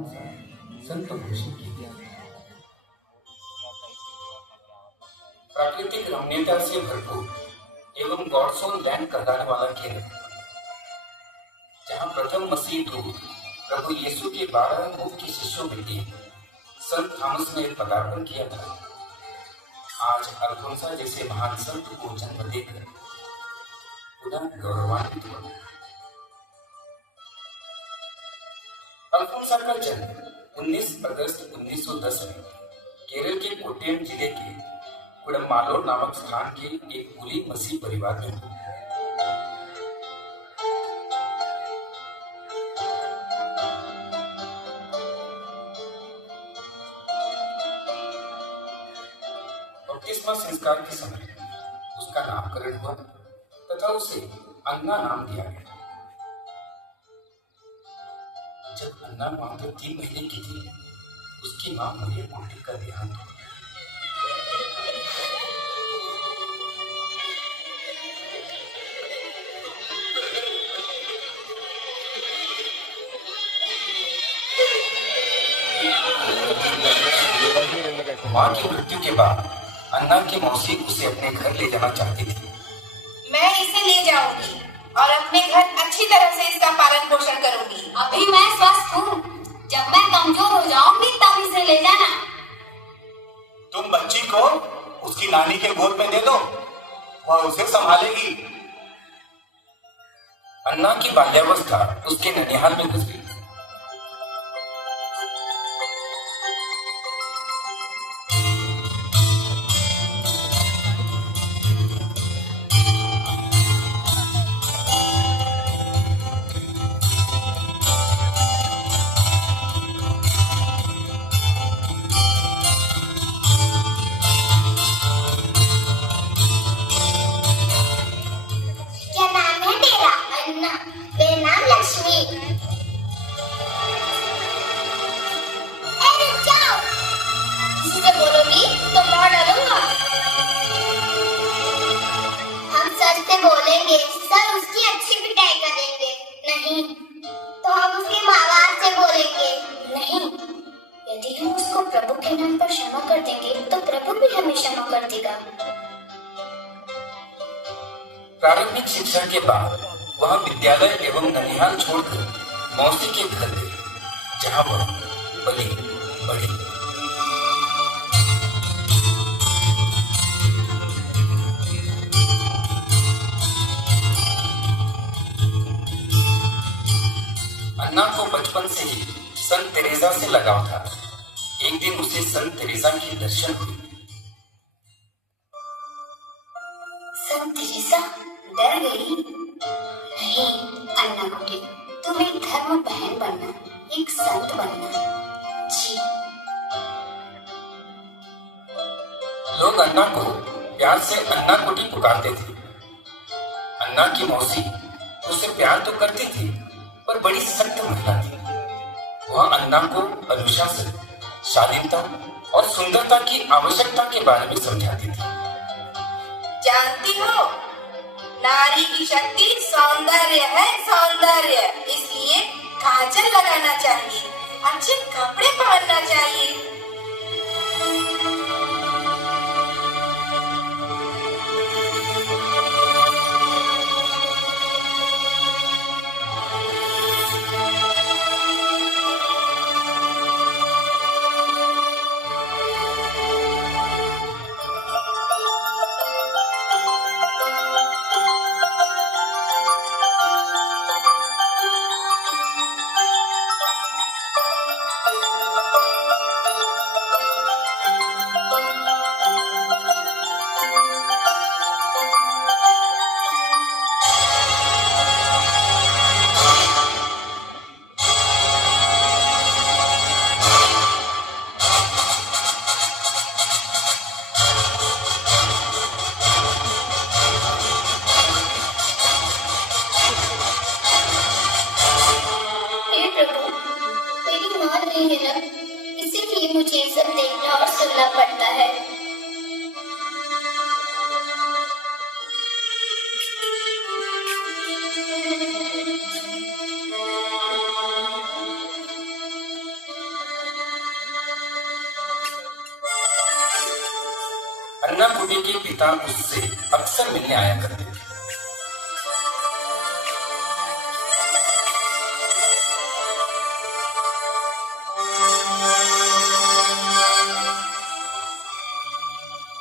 अल्फोंसा संत घोषित की। प्राकृतिक रमणीयता से भरपूर एवं गॉड्स ओन लैंड कहलाने वाला केरल, जहां प्रथम मसीह दूत प्रभु यीशु के 12 मुख्य शिष्यों में थे, संत थॉमस ने पदार्पण किया था। आज अल्फोंसा जैसे महान संत को जन्म देकर पुनः गौरवान्वित हुआ। अल्फोंसा का जन्म 19 अगस्त 1910 में केरल के कोट्टयम जिले के कुडम्मालोर नामक स्थान के एक कुली मसीह परिवार में हुआ। बपतिस्मा संस्कार के समय उसका नामकरण हुआ तथा उसे अन्ना नाम दिया गया। जब अन्ना मात्र 3 महीने की थी, उसकी मां मरियम कुंडी का देहांत हुआ। मां की मृत्यु के बाद अन्ना की मौसी उसे अपने घर ले जाना चाहती थी। मैं इसे ले जाऊंगी और अपने घर अच्छी तरह से इसका पालन पोषण करूंगी। अभी मैं स्वस्थ हूँ, जब मैं कमजोर हो जाऊंगी तब इसे ले जाना। तुम बच्ची को उसकी नानी के गोद में दे दो, वह उसे संभालेगी। अन्ना की बाल्यावस्था उसके ननिहाल में गुजरी। बोलेंगे सर, उसकी अच्छी पिटाई करेंगे। नहीं तो हम उसके माँ बाप से बोलेंगे। नहीं, यदि हम उसको प्रभु के नाम पर क्षमा कर देंगे तो प्रभु भी हमें क्षमा कर देगा। प्रारंभिक शिक्षा के बाद वह विद्यालय एवं ननिहाल छोड़कर मौसी के घर गई, जहाँ वह पली बढ़ी। अन्ना को बचपन से ही संत तेरेसा से लगाव था। एक दिन उसे संत तेरेसा के दर्शन हुए। संत तेरेसा डर गई। नहीं अन्ना कुटी, तुम एक धर्म बहन बनना, एक संत बनना। जी। लोग अन्ना को प्यार से अन्ना कुटी पुकारते थे। अन्ना की मौसी उसे प्यार तो करती थी, पर बड़ी सख्त महिला थी। वह अन्ना को अनुशासन, शालीनता और सुंदरता की आवश्यकता के बारे में समझाती थी। जानती हो, नारी की शक्ति सौंदर्य है, सौंदर्य। इसलिए काजल लगाना चाहिए, अच्छे कपड़े पहनना चाहिए। इसीलिए मुझे ये सब देखना और सुनना पड़ता है। अन्ना कुटी के पिता उससे अक्सर मिलने आया करते थे।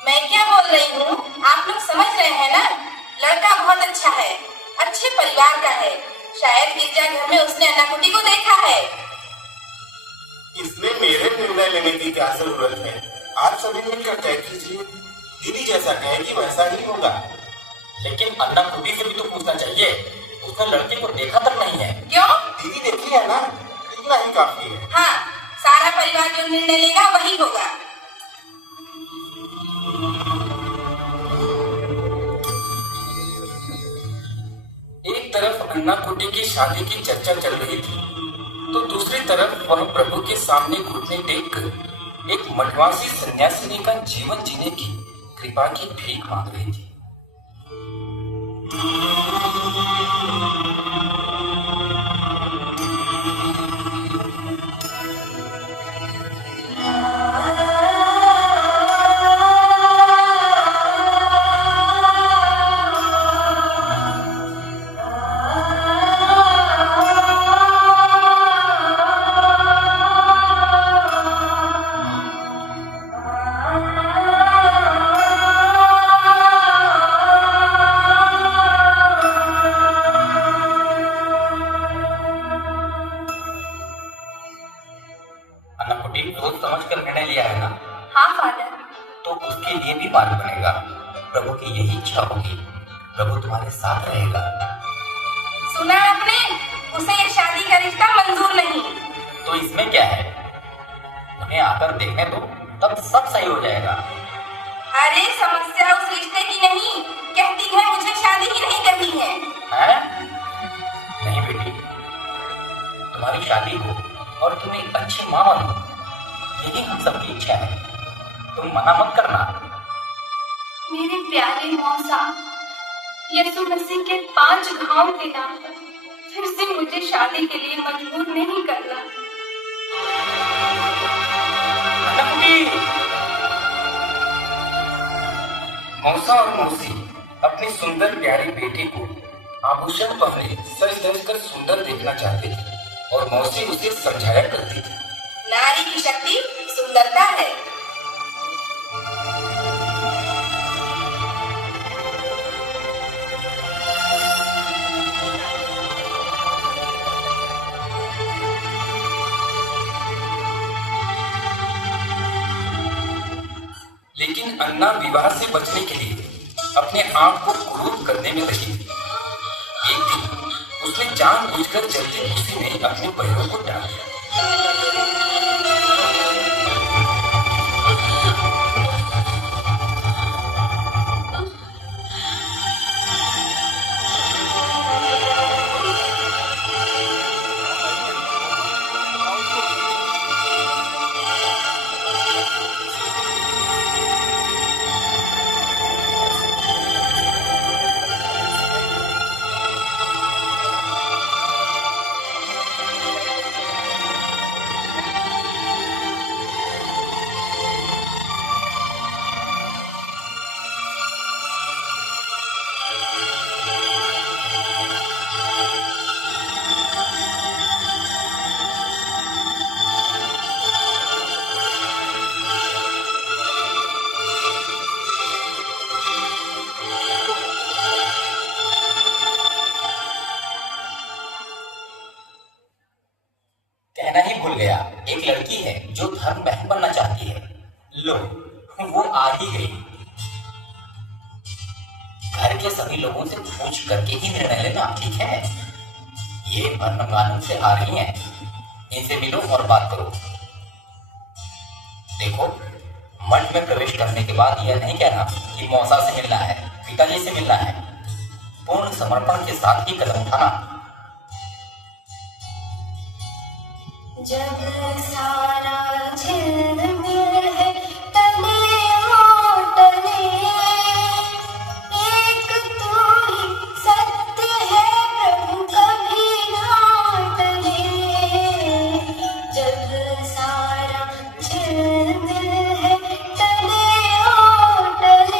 मैं क्या बोल रही हूँ, आप लोग समझ रहे हैं ना? लड़का बहुत अच्छा है, अच्छे परिवार का है। शायद गिरजाघर में उसने अन्ना कुटी को देखा है। इसमें मेरे निर्णय लेने की क्या जरूरत है? आप सभी मिलकर तय कीजिए। दीदी जैसा कहेगी वैसा ही होगा। लेकिन अन्ना कुटी से भी तो पूछना चाहिए, उसने लड़के को देखा तक नहीं है। क्यों? दीदी देखी है ना, इतना ही काफी है। हाँ, सारा परिवार जो निर्णय लेगा वही होगा। एक तरफ अन्ना कुटी की शादी की चर्चा चल रही थी, तो दूसरी तरफ वह प्रभु के सामने घुटने टेक कर एक मठवासी सन्यासिनी का जीवन जीने की कृपा की भीख मांग रही थी। अन्ना कुटी सोच समझ कर निर्णय लिया है ना? हाँ फादर। तो उसके लिए भी मार्ग बनेगा। प्रभु की यही इच्छा होगी, प्रभु तुम्हारे साथ रहेगा। सुना आपने? उसे ये शादी का रिश्ता मंजूर नहीं। तो इसमें क्या है? उन्हें आकर देखने दो, तब सब सही हो जाएगा। अरे समस्या उस रिश्ते की नहीं, कहती है मुझे शादी ही नहीं करनी है। हैं? नहीं बेटी, तुम्हारी शादी हो और तुम एक अच्छी माँ बनो, यही हम सबकी इच्छा है। तुम मना मत करना। मेरे प्यारे मौसा, यीशु मसीह के 5 घाव के नाम पर फिर से मुझे शादी के लिए मजबूर नहीं करना। अन्ना कुटी! मौसा और मौसी अपनी सुंदर प्यारी बेटी को आभूषण पहने सज धज कर सुंदर देखना चाहते थे और मौसी उसे समझाया करती थी। नारी की शक्ति सुंदरता है। लेकिन अन्ना विवाह से बचने के लिए अपने आप को क्रूर करने में लगी। एक दिन उसने जानबूझकर जलती भूसी में अपने पैरों को डाल दिया। कहना ही भूल गया, एक लड़की है जो धर्म बहन बनना चाहती है। लो, वो आ ही गई। घर के सभी लोगों से पूछ करके ही निर्णय लेना, ठीक है? ये वर्ण कानून से आ रही हैं, इनसे मिलो और बात करो। देखो, मठ में प्रवेश करने के बाद यह नहीं कहना कि मौसा से मिलना है, पिताजी से मिलना है। पूर्ण समर्पण के साथ ही कदम उठाना। जब सारा झिलमिल है तने हो तने, एक तू ही सत्य है प्रभु कभी ना टले। जब सारा झिलमिल है तने हो तने,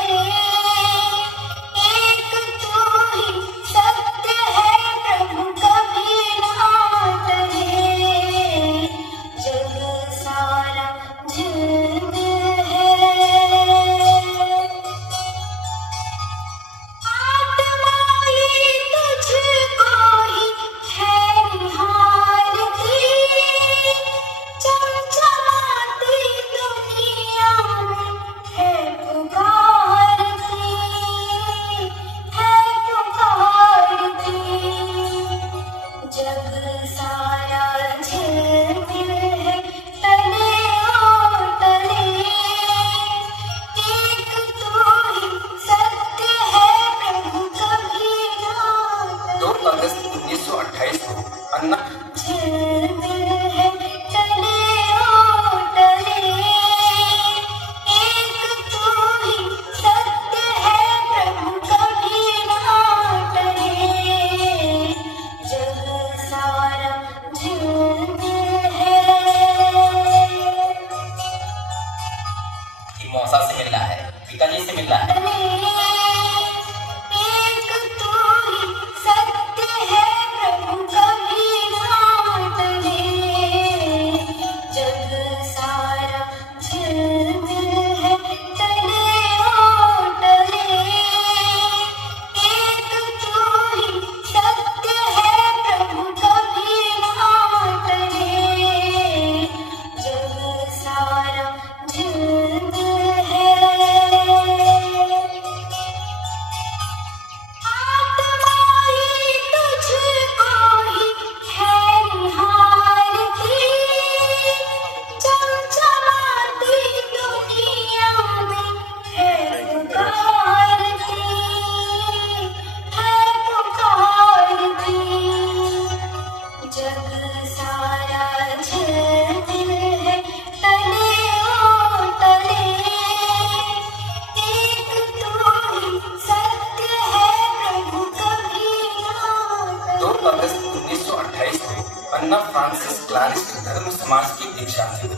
समाज की दीक्षा थी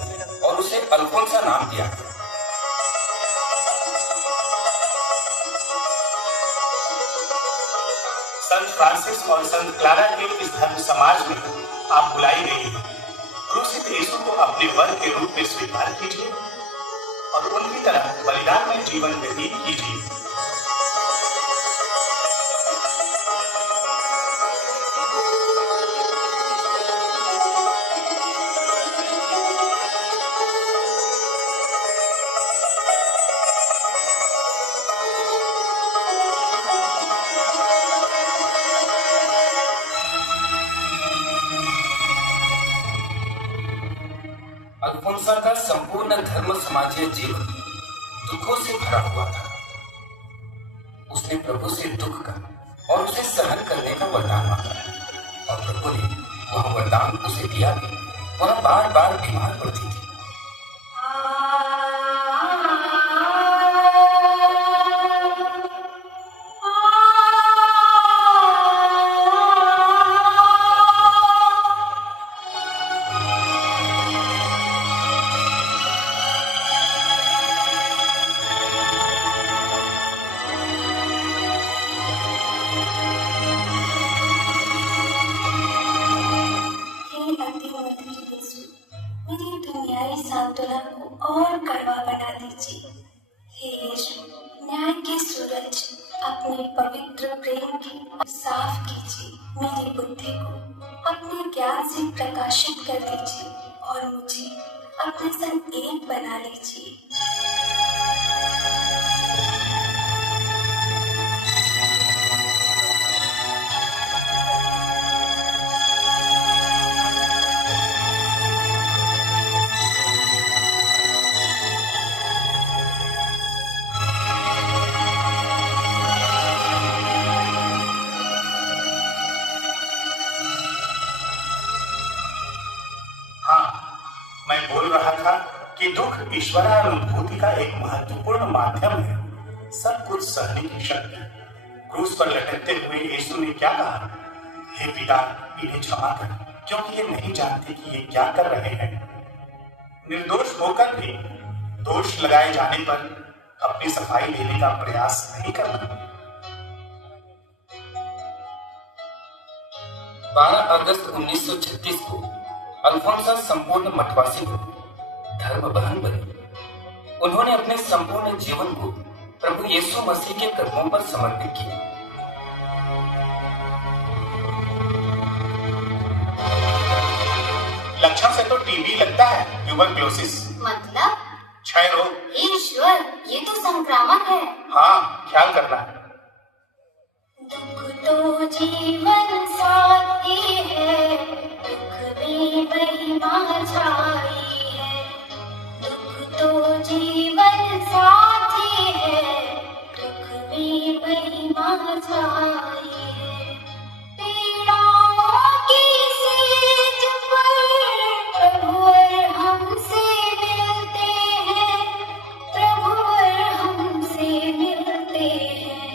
और उसे अल्फोंसा नाम दिया। संत फ्रांसिस और संत क्लारा के इस धर्म समाज में आप बुलाई गई हैं। क्रूसित यीशु को अपने वर के रूप में स्वीकार कीजिए और उनकी तरह बलिदान में जीवन व्यतीत कीजिए। अल्फोंसा का संपूर्ण धर्म समाजीय जीवन दुखों से भरा हुआ था। उसने प्रभु से दुख का और उसे सहन करने का वरदान मांगा और प्रभु ने वह वरदान उसे दिया भी। वह बार बार बीमार पड़ती थी। सांत्वना को और कड़वा बना दीजिए। हे यीशु, न्याय के सूरज अपने पवित्र प्रेम की साफ कीजिए। मेरी बुद्धि को अपने ज्ञान से प्रकाशित कर दीजिए और मुझे अपने संग एक बना लीजिए। कि दुख ईश्वरानुभूति का एक महत्वपूर्ण माध्यम है। सब कुछ सहने की शक्ति। क्रूस पर लटकते हुए यीशु ने क्या कहा? हे पिता, इन्हें क्षमा कर, क्योंकि ये नहीं जानते कि ये क्या कर रहे हैं। निर्दोष होकर भी दोष लगाए जाने पर अपनी सफाई लेने का प्रयास नहीं करना। 12 अगस्त 1936 को अल्फोंसा संपूर्ण मठवासी बने, धर्म बहन बने। उन्होंने अपने संपूर्ण जीवन को प्रभु यीशु मसीह के कदमों पर समर्पित किया। लक्षण से तो टीबी लगता है, ट्यूबरक्लोसिस मतलब? क्षय रोग। ईश्वर, ये तो संक्रामक है। हाँ, ख्याल करना। दुख तो जीवन साथी है, दुख में महिमा छाई है। दुख तो जीवन साथी है, दुख में महिमा छाई है। पीड़ाओं की सेज पर प्रभुवर हमसे मिलते हैं, प्रभुवर हमसे मिलते हैं।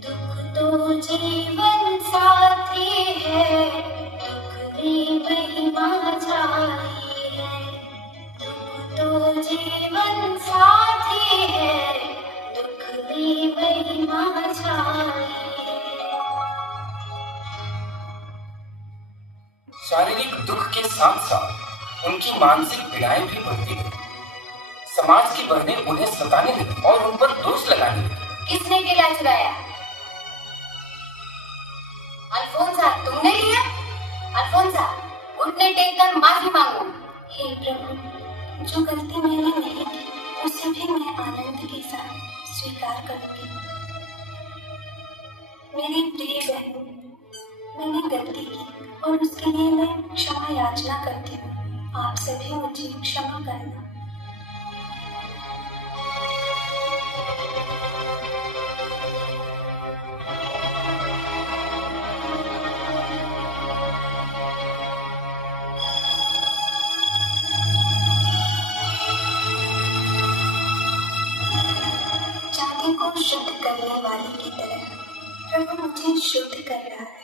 दुख तो जीवन साथी है, दुख में महिमा छाई है। दुख तो जीवन साथी है, दुख में महिमा छाई है। शारीरिक दुख के साथ साथ उनकी मानसिक पीड़ाएं भी बढ़ती गई। समाज की बहनें उन्हें सताने लगी और उन पर दोष लगाने लगी। किसने केला चुराया? अल्फोंसा, तुमने लिया? अल्फोंसा, घुटने टेक कर माफी मांगो। हे प्रभु, जो गलती मैंने नहीं की उसे भी मैं आनंद के साथ स्वीकार करूंगी। मेरी प्रिय बहन, मैंने गलती की और उसके लिए मैं क्षमा याचना करती हूँ। आप सभी मुझे क्षमा करना। चांदी को शुद्ध करने वाली की तरह प्रभु मुझे शुद्ध कर रहा है।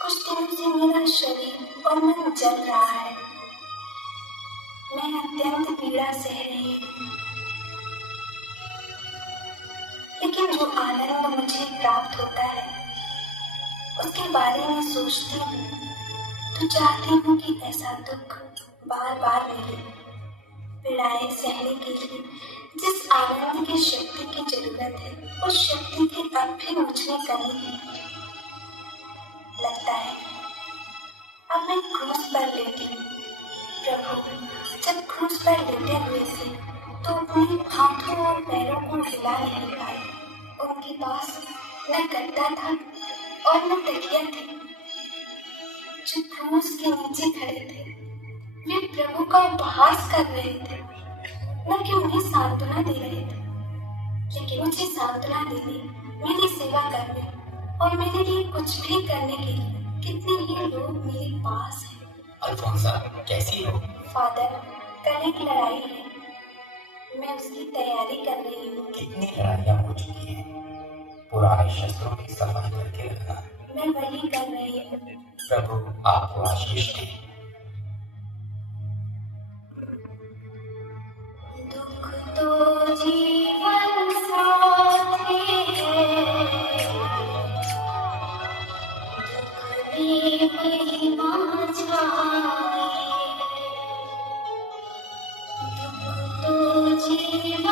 कुछ दिनों से मेरा शरीर और मन जल रहा है। सह रही हूँ, लेकिन जो आनंद मुझे प्राप्त होता है उसके बारे में सोचती हूँ तो चाहती हूँ कि ऐसा दुख बार बार मिले। पीड़ाएं सहने के लिए जिस आनंद की शक्ति की जरूरत है उस शक्ति की अब भी मुझ में कमी है। लगता है अब मैं क्रूस पर लेटी हूँ। प्रभु जब क्रूस पर लेटे हुए थे तो अपने हाथों और पैरों को हिला नहीं पाए। उनके पास न गद्दा था और न तकिया थे। जो क्रूस के नीचे खड़े थे वे प्रभु का उपहास कर रहे थे, न कि उन्हें सांत्वना दे रहे थे। लेकिन मुझे सांत्वना देने, मेरी सेवा करने और मेरे लिए कुछ भी करने के लिए कितने ही लोग मेरे पास हैं। अल्फोंसा, कैसी हो? फादर, कल एक लड़ाई है, मैं उसकी तैयारी कर रही हूँ। कितनी लड़ाइयाँ हो चुकी हैं। पुराने शस्त्रों की सफाई करके रखना। मैं वही कर रही हूँ। प्रभु आपको आशीष दे। दुख तो जीवन साथी है, दुख में महिमा छाई है। दुख तो जीवन